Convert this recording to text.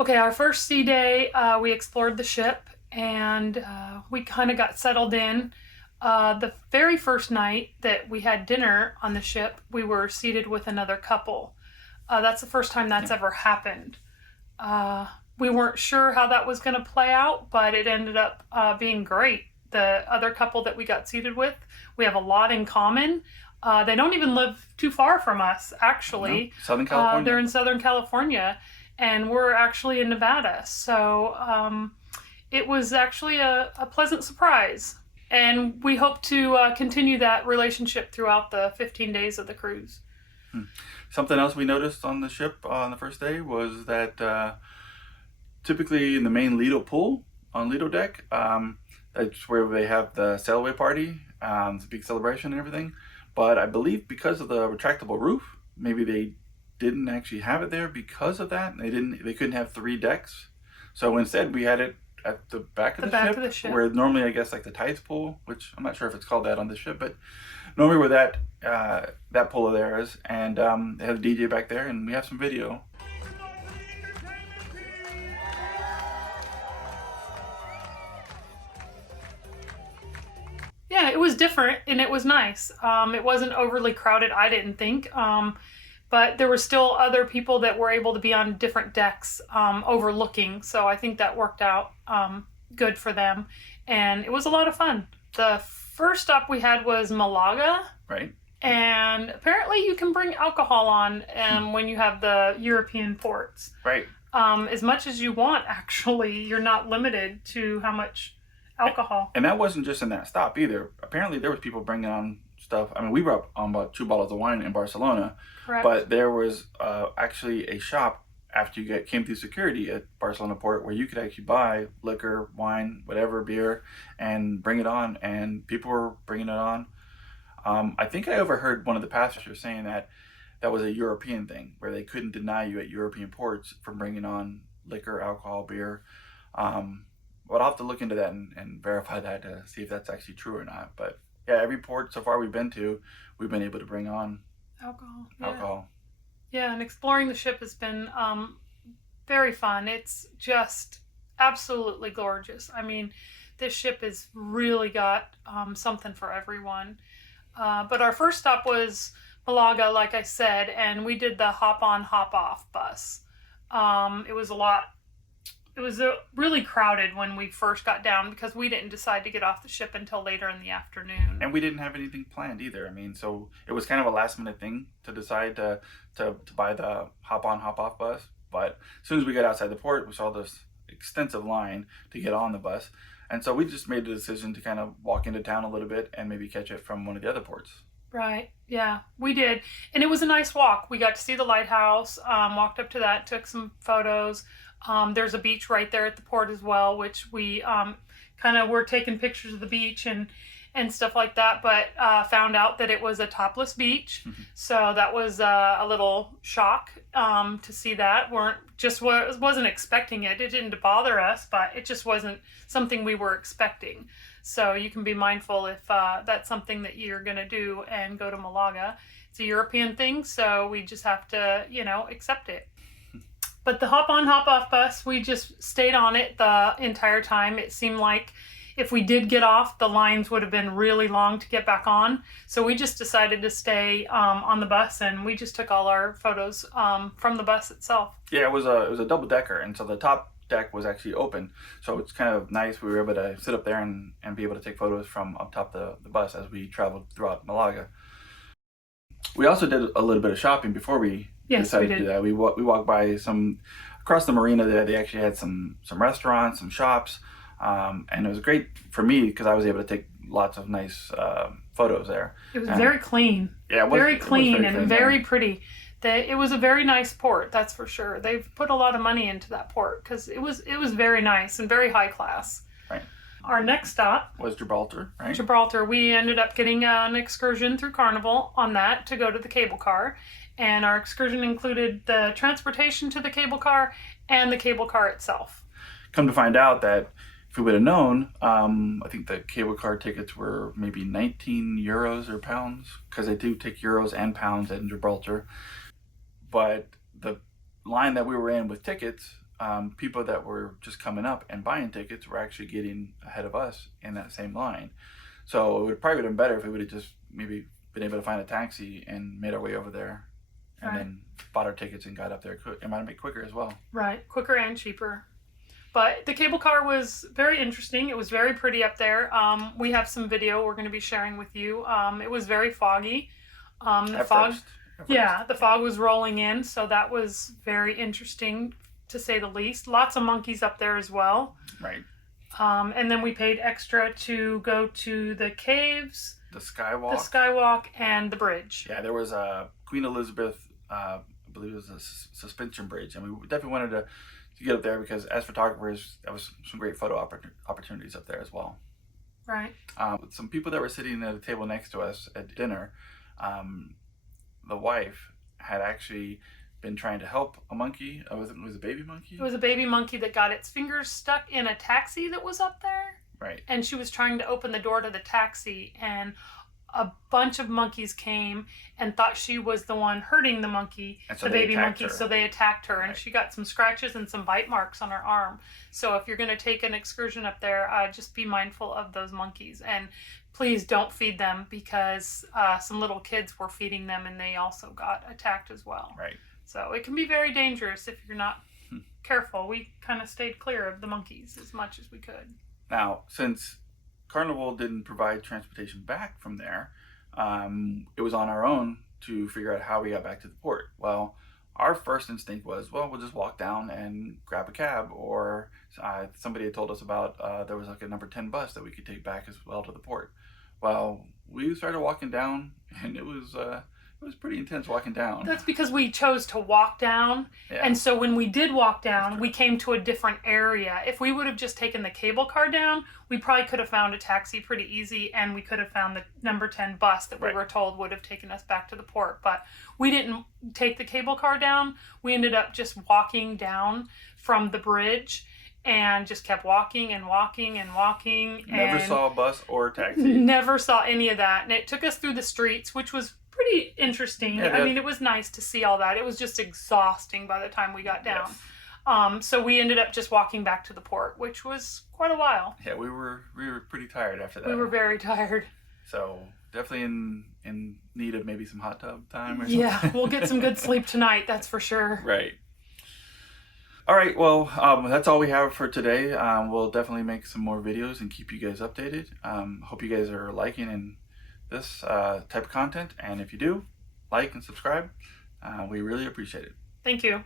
Okay, our first sea day, we explored the ship and we kind of got settled in. The very first night that we had dinner on the ship, we were seated with another couple. That's the first time that's ever happened. Uh, we weren't sure how that was going to play out, but it ended up being great. The other couple that we got seated with, we have a lot in common. They don't even live too far from us, No, actually. Southern California. They're in Southern California, and we're actually in Nevada. So it was actually a pleasant surprise. And we hope to continue that relationship throughout the 15 days of the cruise. Hmm. Something else we noticed on the ship on the first day was that typically in the main Lido pool on Lido deck, that's where they have the sailaway party, it's a big celebration and everything. But I believe because of the retractable roof, maybe they didn't actually have it there because of that. They couldn't have three decks. So instead we had it at the back of The the back ship, of the ship. where normally I guess like the tides pool, which I'm not sure if it's called that on this ship, but normally where that pool there is, and they have a DJ back there, and we have some video. Yeah, it was different and it was nice. It wasn't overly crowded, I didn't think. But there were still other people that were able to be on different decks overlooking. So I think that worked out good for them. And it was a lot of fun. The first stop we had was Malaga. Right. And apparently you can bring alcohol on when you have the European ports. Right. As much as you want, actually. You're not limited to how much alcohol. And that wasn't just in that stop either. Apparently there was people bringing on stuff. I mean, we were up on about 2 bottles of wine in Barcelona. Correct. But there was actually a shop after you came through security at Barcelona Port where you could actually buy liquor, wine, whatever, beer, and bring it on. And people were bringing it on. I think I overheard one of the passengers saying that that was a European thing where they couldn't deny you at European ports from bringing on liquor, alcohol, beer. But I'll have to look into that and verify that to see if that's actually true or not. But yeah, every port so far we've been to, we've been able to bring on Alcohol. alcohol. Yeah, and exploring the ship has been very fun. It's just absolutely gorgeous. I mean, this ship has really got something for everyone. But our first stop was Malaga, like I said, and we did the hop on, hop off bus. It was a lot. It was really crowded when we first got down because we didn't decide to get off the ship until later in the afternoon. And we didn't have anything planned either. I mean, so it was kind of a last minute thing to decide to buy the hop on, hop off bus. But as soon as we got outside the port, we saw this extensive line to get on the bus. And so we just made the decision to kind of walk into town a little bit and maybe catch it from one of the other ports. Right. Yeah, we did. And it was a nice walk. We got to see the lighthouse, walked up to that, took some photos. There's a beach right there at the port as well, which we kind of were taking pictures of the beach and stuff like that, but found out that it was a topless beach. So that was a little shock to see that. Wasn't expecting it. It didn't bother us, but it just wasn't something we were expecting. So you can be mindful if that's something that you're going to do and go to Malaga. It's a European thing, so we just have to, accept it. But the hop on, hop off bus, we just stayed on it the entire time. It seemed like if we did get off, the lines would have been really long to get back on. So we just decided to stay on the bus, and we just took all our photos from the bus itself. Yeah, it was a double decker, and so the top deck was actually open. So it's kind of nice. We were able to sit up there and be able to take photos from up top the bus as we traveled throughout Malaga. We also did a little bit of shopping before we decided to do that. We walked by across the marina there. They actually had some restaurants, some shops, and it was great for me because I was able to take lots of nice photos there. It was very clean. Yeah, very clean and very yeah. pretty. It was a very nice port, that's for sure. They've put a lot of money into that port because it was very nice and very high class. Right. Our next stop was Gibraltar, right? Gibraltar. We ended up getting an excursion through Carnival on that to go to the cable car. And our excursion included the transportation to the cable car and the cable car itself. Come to find out that if we would have known, I think the cable car tickets were maybe 19 euros or pounds, because they do take euros and pounds in Gibraltar. But the line that we were in with tickets people that were just coming up and buying tickets were actually getting ahead of us in that same line. So it would probably been better if we would have just maybe been able to find a taxi and made our way over there, and then bought our tickets and got up there. It might have been quicker as well. Right, quicker and cheaper. But the cable car was very interesting. It was very pretty up there. We have some video we're going to be sharing with you. It was very foggy. The fog was rolling in, so that was very interesting to say the least. Lots of monkeys up there as well. Right. And then we paid extra to go to the caves, the skywalk, and the bridge. Yeah, there was a Queen Elizabeth, I believe it was a suspension bridge, and we definitely wanted to get up there because as photographers, that was some great photo opportunities up there as well. Right. Some people that were sitting at a table next to us at dinner, the wife had actually been trying to help a monkey. It was a baby monkey? It was a baby monkey that got its fingers stuck in a taxi that was up there. Right. And she was trying to open the door to the taxi, and a bunch of monkeys came and thought she was the one hurting the monkey, so the baby monkey. Her. So they attacked her, and right. She got some scratches and some bite marks on her arm. So if you're going to take an excursion up there, just be mindful of those monkeys. And please don't feed them because some little kids were feeding them and they also got attacked as well. Right. So it can be very dangerous if you're not careful. We kind of stayed clear of the monkeys as much as we could. Now, since Carnival didn't provide transportation back from there, it was on our own to figure out how we got back to the port. Well, our first instinct was, well, we'll just walk down and grab a cab, or somebody had told us about there was like a number 10 bus that we could take back as well to the port. Well, we started walking down, and it was pretty intense walking down. That's because we chose to walk down. Yeah. And so when we did walk down, we came to a different area. If we would have just taken the cable car down, we probably could have found a taxi pretty easy, and we could have found the number 10 bus that we were told would have taken us back to the port. But we didn't take the cable car down. We ended up just walking down from the bridge and just kept walking and walking and walking. Never saw a bus or a taxi. Never saw any of that. And it took us through the streets, which was pretty interesting. Yeah, I mean, it was nice to see all that. It was just exhausting by the time we got down. Yes. So we ended up just walking back to the port, which was quite a while. Yeah, we were pretty tired after that. We were very tired. So definitely in need of maybe some hot tub time or something. Yeah, we'll get some good sleep tonight, that's for sure. Right. All right, well, that's all we have for today. We'll definitely make some more videos and keep you guys updated. Hope you guys are liking this type of content, and if you do, like and subscribe. We really appreciate it. Thank you.